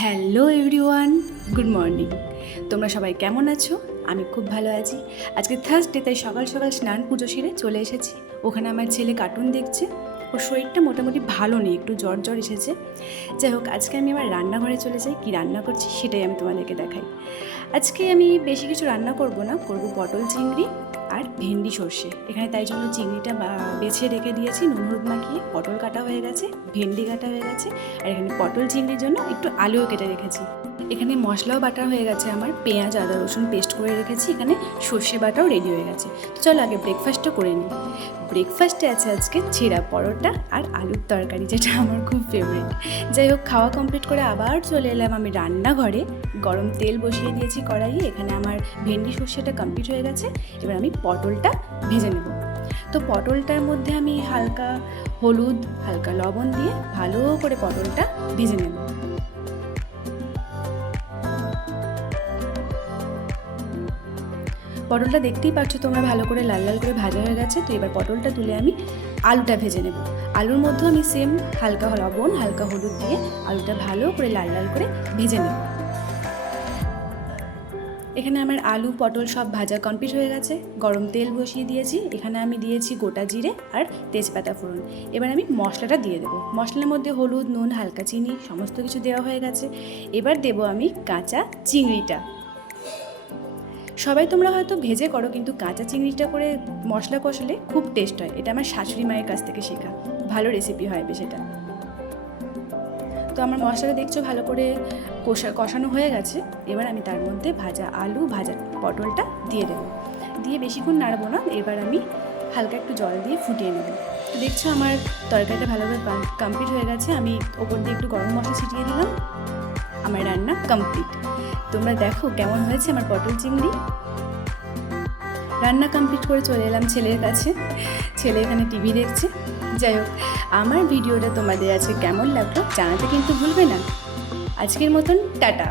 Hello everyone, good morning. তোমরা সবাই কেমন আছো? আমি খুব ভালো আছি। আজকে থার্সডে, তাই সকাল সকাল স্নান পুজো সেরে চলে এসেছি। ওখানে আমার ছেলে কার্টুন দেখছে। ওর শরীরটা মোটামুটি ভালো নেই, একটু জ্বর জ্বর এসেছে। যাই হোক, আজকে আমি আমার রান্নাঘরে চলে যাই। কী রান্না করছি সেটাই আমি তোমাদেরকে দেখাই। আজকে আমি বেশি কিছু রান্না করব না, করব পটল চিংড়ি আর ভেন্ডি সর্ষে। এখানে তাই জন্য চিংড়িটা বেছে রেখে দিয়েছি নুন হলুদ মাখিয়ে। পটল কাটা হয়ে গেছে, ভেন্ডি কাটা হয়ে গেছে, আর এখানে পটল চিংড়ির জন্য একটু আলুও কেটে রেখেছি। এখানে মশলাও বাটা হয়ে গেছে, আমার পেঁয়াজ আদা রসুন পেস্ট করে রেখেছি। এখানে সর্ষে বাটাও রেডি হয়ে গেছে। তো চলো আগে ব্রেকফাস্টটা করে নিই। ব্রেকফাস্টে আছে আজকে ছেঁড়া পরোটা আর আলুর তরকারি, যেটা আমার খুব ফেভারিট। যাই হোক, খাওয়া কমপ্লিট করে আবার চলে এলাম আমি রান্নাঘরে। গরম তেল বসিয়ে দিয়েছি কড়াইয়ে। এখানে আমার ভেন্ডি সর্ষেটা কমপ্লিট হয়ে গেছে। এবার আমি পটলটা ভেজে নেব। তো পটলটার মধ্যে আমি হালকা হলুদ হালকা লবণ দিয়ে ভালো করে পটলটা ভেজে নেব। পটলটা দেখতেই পাচ্ছ তোমরা, ভালো করে লাল লাল করে ভাজা হয়ে গেছে। তো এবার পটলটা তুলে আমি আলুটা ভেজে নেব। আলুর মধ্যেও আমি সেম হালকা লবণ হালকা হলুদ দিয়ে আলুটা ভালো করে লাল লাল করে ভেজে নেব। এখানে আমার আলু পটল সব ভাজা কমপ্লিট হয়ে গেছে। গরম তেল বসিয়ে দিয়েছি। এখানে আমি দিয়েছি গোটা জিরে আর তেজপাতা ফোড়ন। এবার আমি মশলাটা দিয়ে দেবো। মশলার মধ্যে হলুদ নুন হালকা চিনি সমস্ত কিছু দেওয়া হয়ে গেছে। এবার দেবো আমি কাঁচা চিংড়িটা। সবাই তোমরা হয়তো ভেজে করো, কিন্তু কাঁচা চিংড়িটা করে মশলা কষালে খুব টেস্ট হয়। এটা আমার শাশুড়ি মায়ের কাছ থেকে শেখা, ভালো রেসিপি হয় বেশ এটা। তো আমার মশলাটা দেখছো ভালো করে কষানো হয়ে গেছে। এবার আমি তার মধ্যে ভাজা আলু ভাজা পটলটা দিয়ে দেবো। দিয়ে বেশিক্ষণ নাড়বো না। এবার আমি হালকা একটু জল দিয়ে ফুটিয়ে নেব। তো দেখছো আমার তরকারিটা ভালোভাবে কমপ্লিট হয়ে গেছে। আমি ওপর দিয়ে একটু গরম মশলা ছিটিয়ে দিলাম। আমার রান্না কমপ্লিট। তোমরা দেখো কেমন হয়েছে আমার পটল চিংড়ি। রান্না কমপ্লিট করে চলে এলাম ছেলের কাছে। ছেলে এখানে টিভি দেখছে। যাই হোক, আমার ভিডিওটা তোমাদের আজকে কেমন লাগলো জানাতে কিন্তু ভুলবে না। আজকের মতন টাটা।